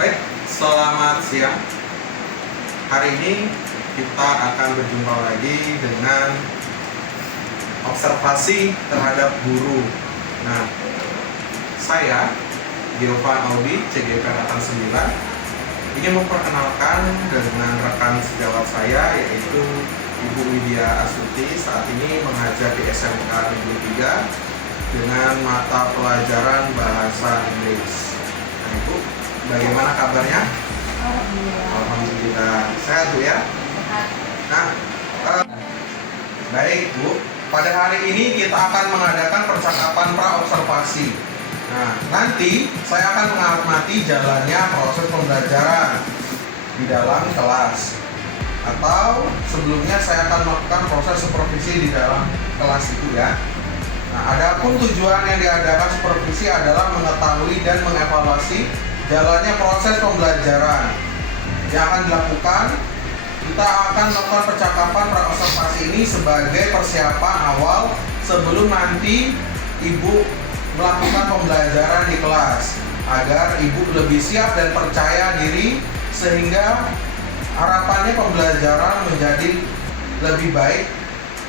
Baik, selamat siang. Hari ini kita akan berjumpa lagi dengan observasi terhadap guru. Nah, saya Giovan Audi, CGP Angkatan 9, ingin memperkenalkan dengan rekan sejawat saya, yaitu Ibu Widya Astuti, saat ini mengajar di SMK Negeri 3 dengan mata pelajaran Bahasa Inggris. Nah, Ibu, bagaimana kabarnya? Alhamdulillah. Sehat, Bu ya? Nah, baik Bu, pada hari ini kita akan mengadakan percakapan pra-observasi. Nah, nanti saya akan mengamati jalannya proses pembelajaran di dalam kelas. Atau sebelumnya saya akan melakukan proses supervisi di dalam kelas itu ya. Nah, adapun tujuan yang diadakan supervisi adalah mengetahui dan mengevaluasi jalannya proses pembelajaran yang akan dilakukan. Kita akan melakukan percakapan pra-observasi ini sebagai persiapan awal sebelum nanti Ibu melakukan pembelajaran di kelas, agar Ibu lebih siap dan percaya diri sehingga harapannya pembelajaran menjadi lebih baik,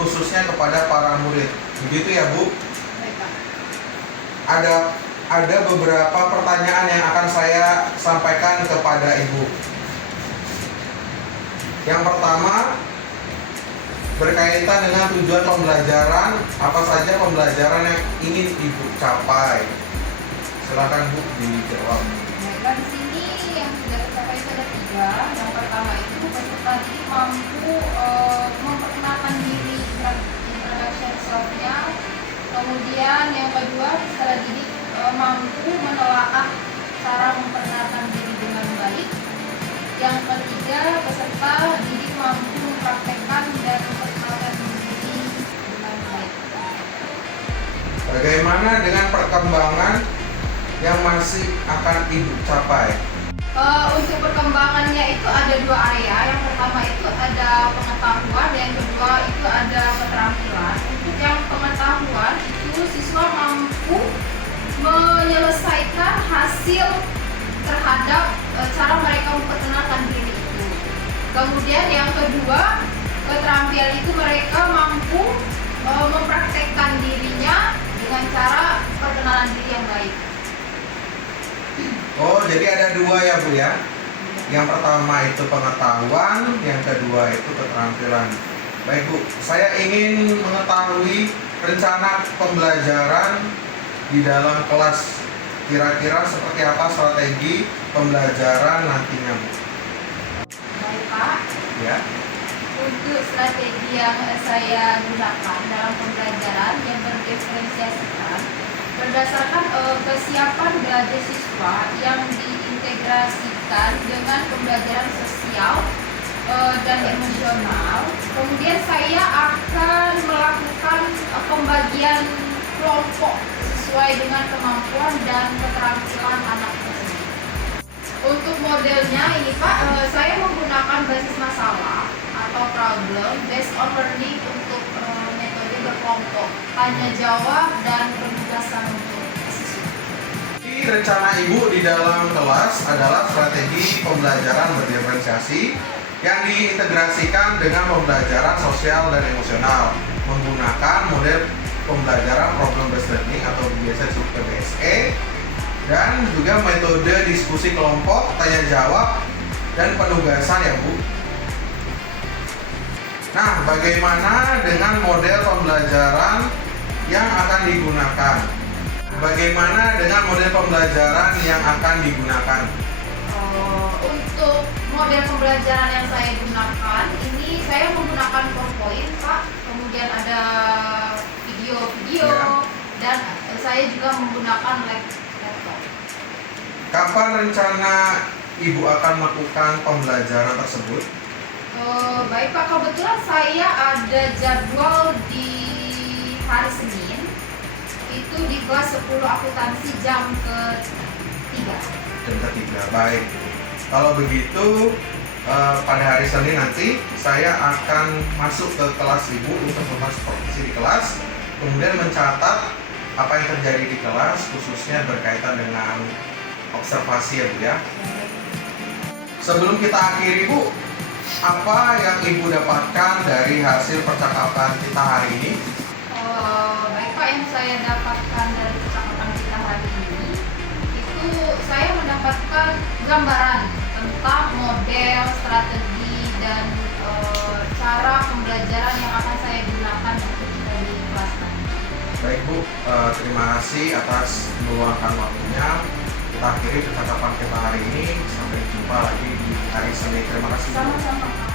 khususnya kepada para murid. Begitu ya Bu? Ada beberapa pertanyaan yang akan saya sampaikan kepada Ibu. Yang pertama, berkaitan dengan tujuan pembelajaran, apa saja pembelajaran yang ingin Ibu capai? Silakan Bu dijawab. Nah, di sini yang sudah tercapai itu ada 3. Yang pertama itu peserta didik mampu memperkenalkan diri, introduction self-nya. Kemudian yang kedua, peserta didik mampu menelaah cara memperkenalkan diri dengan baik. Yang ketiga, peserta didik mampu mempraktekkan dan memperkenalkan diri dengan baik. Bagaimana dengan perkembangan yang masih akan Ibu capai? Untuk perkembangannya itu ada 2 area. Yang pertama itu ada pengetahuan, yang kedua itu ada keterampilan. Untuk yang pengetahuan itu siswa mampu menyelesaikan hasil terhadap cara mereka memperkenalkan diri itu. Kemudian yang kedua, keterampilan itu mereka mampu mempraktekkan dirinya dengan cara perkenalan diri yang baik. Oh, jadi ada 2 ya Bu ya. Yang pertama itu pengetahuan, yang kedua itu keterampilan. Baik Bu, saya ingin mengetahui rencana pembelajaran di dalam kelas. Kira-kira seperti apa strategi pembelajaran nantinya Bu? Baik Pak. Ya. Untuk strategi yang saya gunakan dalam pembelajaran yang berdiferensiasikan berdasarkan kesiapan belajar siswa yang diintegrasikan dengan pembelajaran sosial dan emosional. Kemudian saya akan melakukan pembagian kelompok sesuai dengan kemampuan dan keterampilan anak tersebut. Untuk modelnya ini Pak, saya menggunakan basis masalah atau problem based on learning untuk metode berkelompok, tanya jawab dan penugasan untuk siswa. Rencana Ibu di dalam kelas adalah strategi pembelajaran berdiferensiasi yang diintegrasikan dengan pembelajaran sosial dan emosional menggunakan model pembelajaran problem based learning atau biasa disebut PBSE, dan juga metode diskusi kelompok, tanya jawab dan penugasan ya Bu. Nah, bagaimana dengan model pembelajaran yang akan digunakan? Bagaimana dengan model pembelajaran yang akan digunakan? Untuk model pembelajaran yang saya gunakan ini saya menggunakan PowerPoint, Pak. Kemudian ada video-video Ya. dan saya juga menggunakan laptop. Kapan rencana Ibu akan melakukan pembelajaran tersebut? Baik Pak, kebetulan saya ada jadwal di hari Senin. Itu di kelas 10 akuntansi jam ke-3. Jam ketiga, baik. Kalau begitu, pada hari Senin nanti saya akan masuk ke kelas Ibu untuk membahas supervisi di kelas, kemudian mencatat apa yang terjadi di kelas, khususnya berkaitan dengan observasi ya Bu ya. Sebelum kita akhiri Bu, apa yang Ibu dapatkan dari hasil percakapan kita hari ini? Baik Pak, yang saya dapatkan dari percakapan kita hari ini itu saya mendapatkan gambaran tentang model, strategi, dan cara pembelajaran yang akan saya gunakan untuk kita di kelas nanti. Baik Bu, terima kasih atas meluangkan waktunya. Kita akhiri percakapan kita hari ini. Sampai jumpa lagi di hari Senin. Terima kasih Bu. Sama-sama Pak.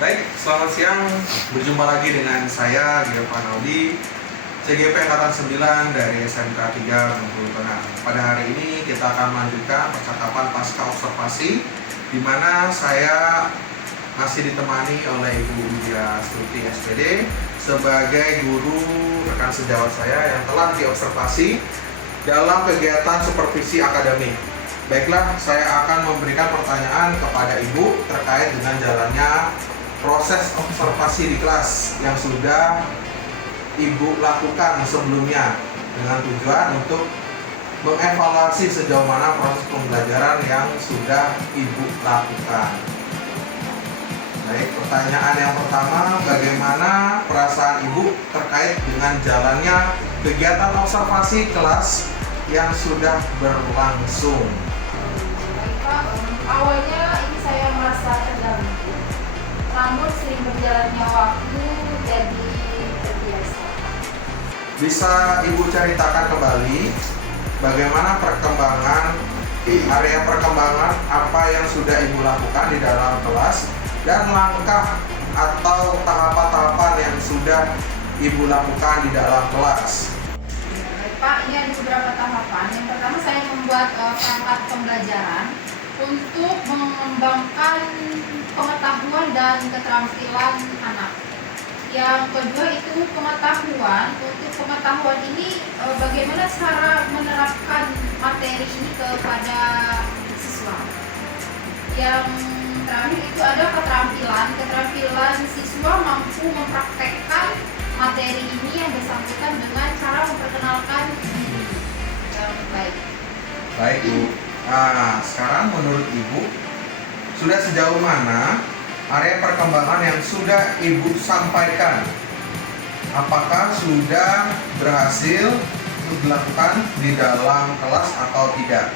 Baik, selamat siang. Berjumpa lagi dengan saya, Giovan Audi, CGP Angkatan 9 dari SMK 3 Bengkulu Tengah. Pada hari ini kita akan melanjutkan percakapan pasca observasi, di mana saya masih ditemani oleh Ibu Widya Stuti SPD sebagai guru rekan sejawat saya yang telah diobservasi dalam kegiatan supervisi akademik. Baiklah, saya akan memberikan pertanyaan kepada Ibu terkait dengan jalannya proses observasi di kelas yang sudah Ibu lakukan sebelumnya, dengan tujuan untuk mengevaluasi sejauh mana proses pembelajaran yang sudah Ibu lakukan. Baik, pertanyaan yang pertama, bagaimana perasaan Ibu terkait dengan jalannya kegiatan observasi kelas yang sudah berlangsung? Baik Pak, awalnya ini saya merasa terganggu, namun sering berjalannya waktu jadi terbiasa. Bisa Ibu ceritakan kembali bagaimana area perkembangan apa yang sudah Ibu lakukan di dalam kelas dan langkah atau tahapan-tahapan yang sudah Ibu lakukan di dalam kelas? Baik Pak, ini ada beberapa tahapan. Yang pertama saya membuat perangkat pembelajaran untuk mengembangkan pengetahuan dan keterampilan anak. Yang kedua itu pengetahuan. Untuk pengetahuan ini bagaimana cara menerapkan materi ini kepada siswa. Yang terakhir itu ada keterampilan siswa mampu mempraktekkan materi ini yang bersangkutan dengan cara memperkenalkan diri yang baik. Baik Bu. Nah, sekarang menurut Ibu sudah sejauh mana area perkembangan yang sudah Ibu sampaikan? Apakah sudah berhasil dilakukan di dalam kelas atau tidak?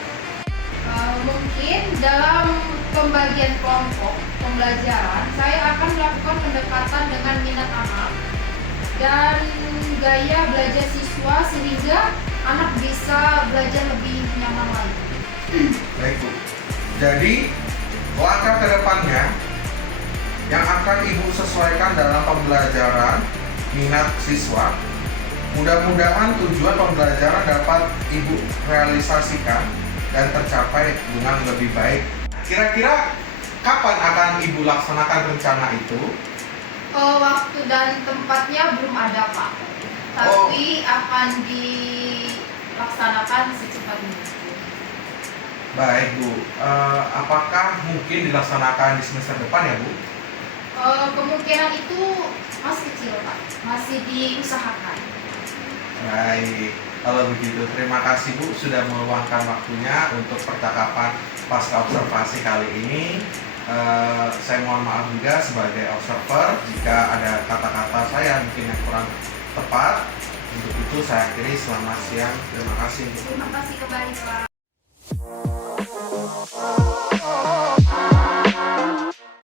Mungkin dalam pembagian kelompok pembelajaran saya akan melakukan pendekatan dengan minat anak dan gaya belajar siswa sehingga anak bisa belajar lebih nyaman lagi. Baik Bu. Jadi langkah ke depannya yang akan Ibu sesuaikan dalam pembelajaran minat siswa, mudah-mudahan tujuan pembelajaran dapat Ibu realisasikan dan tercapai dengan lebih baik. Kira-kira kapan akan Ibu laksanakan rencana itu? Waktu dan tempatnya belum ada Pak, tapi akan dilaksanakan secepatnya. Baik Bu, apakah mungkin dilaksanakan di semester depan ya Bu? Kemungkinan itu masih kecil Pak, masih diusahakan. Baik, kalau begitu terima kasih Bu sudah meluangkan waktunya untuk percakapan pasca observasi kali ini. Saya mohon maaf juga sebagai observer jika ada kata-kata saya mungkin yang kurang tepat. Untuk itu saya akhiri, selamat siang, terima kasih. Terima kasih kembali Pak.